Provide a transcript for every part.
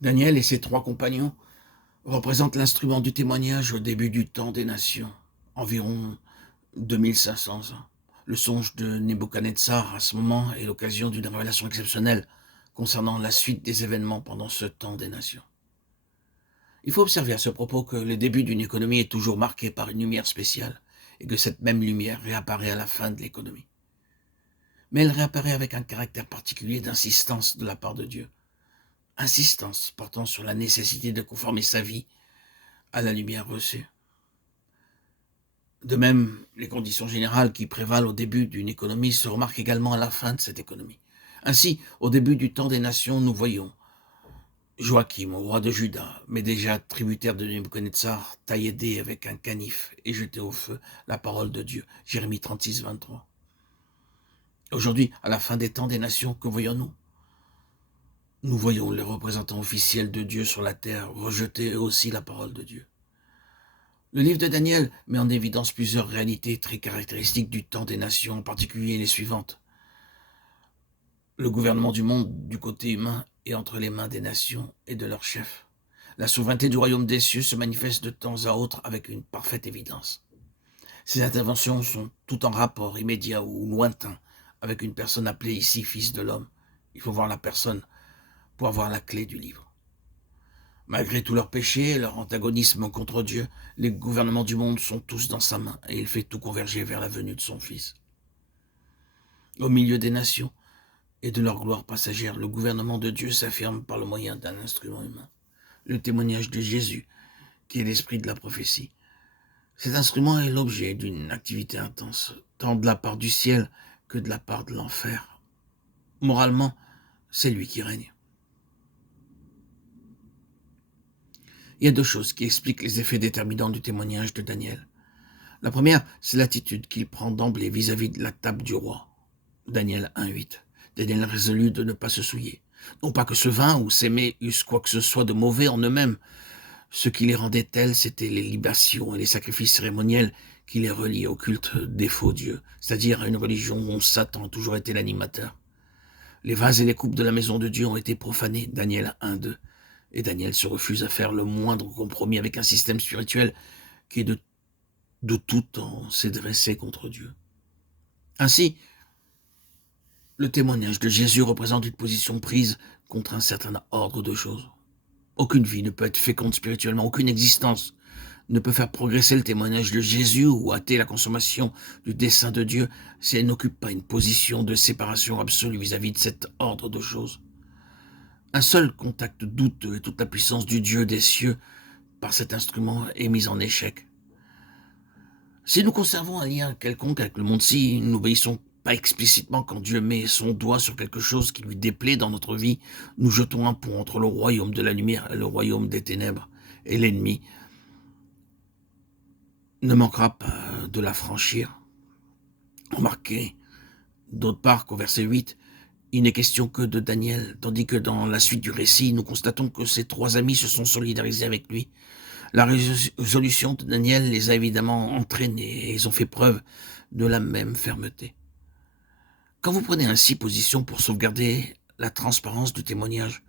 Daniel et ses trois compagnons représentent l'instrument du témoignage au début du temps des nations, environ 2500 ans. Le songe de Nebuchadnezzar à ce moment est l'occasion d'une révélation exceptionnelle concernant la suite des événements pendant ce temps des nations. Il faut observer à ce propos que le début d'une économie est toujours marqué par une lumière spéciale et que cette même lumière réapparaît à la fin de l'économie. Mais elle réapparaît avec un caractère particulier d'insistance de la part de Dieu. Insistance portant sur la nécessité de conformer sa vie à la lumière reçue. De même, les conditions générales qui prévalent au début d'une économie se remarquent également à la fin de cette économie. Ainsi, au début du temps des nations, nous voyons Joachim, roi de Juda, mais déjà tributaire de Nebuchadnezzar, tailladé avec un canif et jeté au feu, la parole de Dieu. Jérémie 36, 23. Aujourd'hui, à la fin des temps des nations, que voyons-nous? Nous voyons les représentants officiels de Dieu sur la terre rejeter eux aussi la parole de Dieu. Le livre de Daniel met en évidence plusieurs réalités très caractéristiques du temps des nations, en particulier les suivantes. Le gouvernement du monde du côté humain est entre les mains des nations et de leurs chefs. La souveraineté du royaume des cieux se manifeste de temps à autre avec une parfaite évidence. Ces interventions sont tout en rapport immédiat ou lointain avec une personne appelée ici fils de l'homme. Il faut voir la personne pour avoir la clé du livre. Malgré tous leurs péchés et leur antagonisme contre Dieu, les gouvernements du monde sont tous dans sa main et il fait tout converger vers la venue de son Fils. Au milieu des nations et de leur gloire passagère, le gouvernement de Dieu s'affirme par le moyen d'un instrument humain, le témoignage de Jésus, qui est l'esprit de la prophétie. Cet instrument est l'objet d'une activité intense, tant de la part du ciel que de la part de l'enfer. Moralement, c'est lui qui règne. Il y a deux choses qui expliquent les effets déterminants du témoignage de Daniel. La première, c'est l'attitude qu'il prend d'emblée vis-à-vis de la table du roi. Daniel 1,8. Daniel résolut de ne pas se souiller. Non pas que ce vin ou ces mets eussent quoi que ce soit de mauvais en eux-mêmes. Ce qui les rendait tels, c'étaient les libations et les sacrifices cérémoniels qui les reliaient au culte des faux dieux, c'est-à-dire à une religion dont Satan a toujours été l'animateur. Les vases et les coupes de la maison de Dieu ont été profanés, Daniel 1,2. Et Daniel se refuse à faire le moindre compromis avec un système spirituel qui est de tout temps s'est dressé contre Dieu. Ainsi, le témoignage de Jésus représente une position prise contre un certain ordre de choses. Aucune vie ne peut être féconde spirituellement, aucune existence ne peut faire progresser le témoignage de Jésus ou hâter la consommation du dessein de Dieu si elle n'occupe pas une position de séparation absolue vis-à-vis de cet ordre de choses. Un seul contact douteux et toute la puissance du Dieu des cieux par cet instrument est mise en échec. Si nous conservons un lien quelconque avec le monde-ci, nous n'obéissons pas explicitement quand Dieu met son doigt sur quelque chose qui lui déplaît dans notre vie, nous jetons un pont entre le royaume de la lumière et le royaume des ténèbres, et l'ennemi ne manquera pas de la franchir. Remarquez, d'autre part, qu'au verset 8, il n'est question que de Daniel, tandis que dans la suite du récit, nous constatons que ses trois amis se sont solidarisés avec lui. La résolution de Daniel les a évidemment entraînés et ils ont fait preuve de la même fermeté. Quand vous prenez ainsi position pour sauvegarder la transparence du témoignage,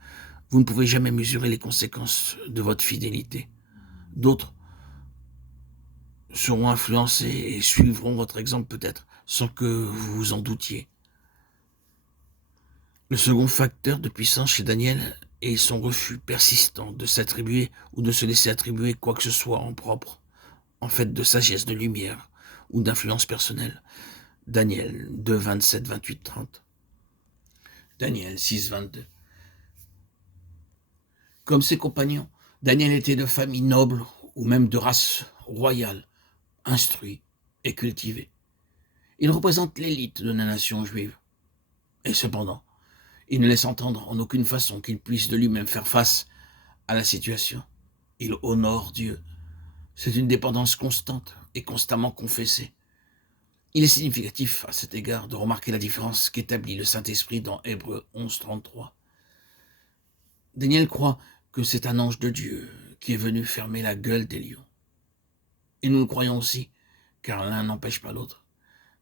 vous ne pouvez jamais mesurer les conséquences de votre fidélité. D'autres seront influencés et suivront votre exemple peut-être, sans que vous vous en doutiez. Le second facteur de puissance chez Daniel est son refus persistant de s'attribuer ou de se laisser attribuer quoi que ce soit en propre, en fait de sagesse, de lumière ou d'influence personnelle. Daniel 2, 27, 28, 30. Daniel 6, 22. Comme ses compagnons, Daniel était de famille noble ou même de race royale, instruit et cultivé. Il représente l'élite de la nation juive. Et cependant, il ne laisse entendre en aucune façon qu'il puisse de lui-même faire face à la situation. Il honore Dieu. C'est une dépendance constante et constamment confessée. Il est significatif à cet égard de remarquer la différence qu'établit le Saint-Esprit dans Hébreux 11, 33. Daniel croit que c'est un ange de Dieu qui est venu fermer la gueule des lions. Et nous le croyons aussi, car l'un n'empêche pas l'autre.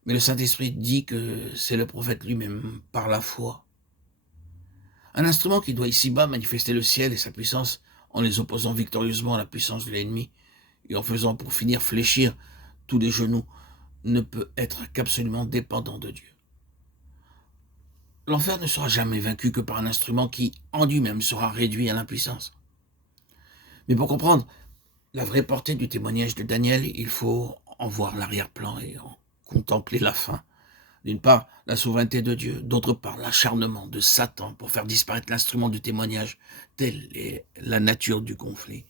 Mais le Saint-Esprit dit que c'est le prophète lui-même, par la foi. Un instrument qui doit ici-bas manifester le ciel et sa puissance en les opposant victorieusement à la puissance de l'ennemi et en faisant pour finir fléchir tous les genoux, ne peut être qu'absolument dépendant de Dieu. L'enfer ne sera jamais vaincu que par un instrument qui, en lui-même, sera réduit à l'impuissance. Mais pour comprendre la vraie portée du témoignage de Daniel, il faut en voir l'arrière-plan et en contempler la fin. D'une part, la souveraineté de Dieu, d'autre part, l'acharnement de Satan pour faire disparaître l'instrument du témoignage. Telle est la nature du conflit.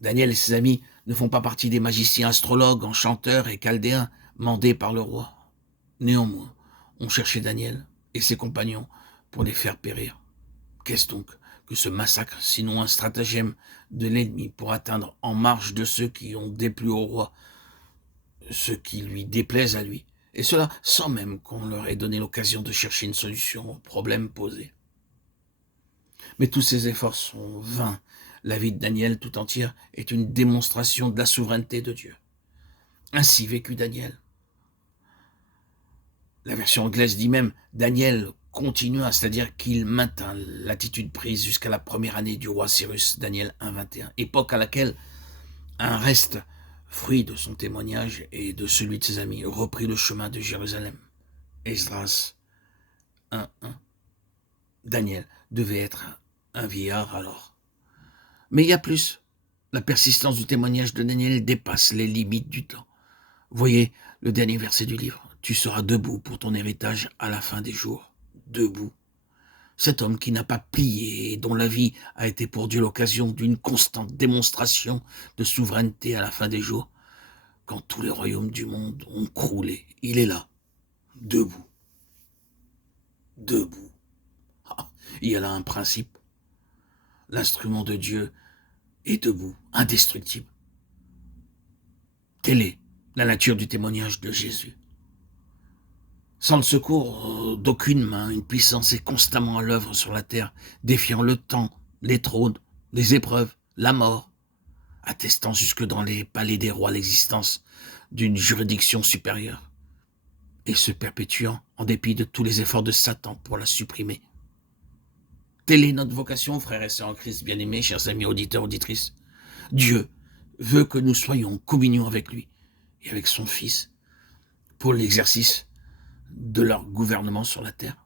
Daniel et ses amis ne font pas partie des magiciens, astrologues, enchanteurs et chaldéens mandés par le roi. Néanmoins, on cherchait Daniel et ses compagnons pour les faire périr. Qu'est-ce donc que ce massacre, sinon un stratagème de l'ennemi pour atteindre en marge de ceux qui ont déplu au roi, ce qui lui déplaise à lui, et cela sans même qu'on leur ait donné l'occasion de chercher une solution au problème posé. Mais tous ces efforts sont vains. La vie de Daniel tout entière est une démonstration de la souveraineté de Dieu. Ainsi vécut Daniel. La version anglaise dit même « Daniel continua », c'est-à-dire qu'il maintint l'attitude prise jusqu'à la première année du roi Cyrus, Daniel 1,21, époque à laquelle un reste, fruit de son témoignage et de celui de ses amis, reprit le chemin de Jérusalem. Esdras 1,1. Daniel devait être un vieillard alors. Mais il y a plus. La persistance du témoignage de Daniel dépasse les limites du temps. Voyez le dernier verset du livre. Tu seras debout pour ton héritage à la fin des jours. Debout. Cet homme qui n'a pas plié et dont la vie a été pour Dieu l'occasion d'une constante démonstration de souveraineté à la fin des jours, quand tous les royaumes du monde ont croulé, il est là, debout. Debout. Ah, il y a là un principe. L'instrument de Dieu est debout, indestructible. Telle est la nature du témoignage de Jésus. Sans le secours d'aucune main, une puissance est constamment à l'œuvre sur la terre, défiant le temps, les trônes, les épreuves, la mort, attestant jusque dans les palais des rois l'existence d'une juridiction supérieure, et se perpétuant en dépit de tous les efforts de Satan pour la supprimer. Telle est notre vocation, frères et sœurs en Christ bien-aimés, chers amis auditeurs, auditrices. Dieu veut que nous soyons en communion avec lui et avec son Fils pour l'exercice de leur gouvernement sur la terre.